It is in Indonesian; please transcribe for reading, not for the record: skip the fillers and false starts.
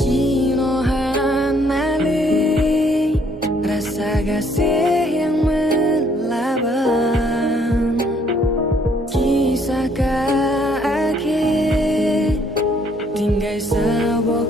Jinohan Ali, rasa kasih yang melawan, kisahkah akhir tinggal sebuah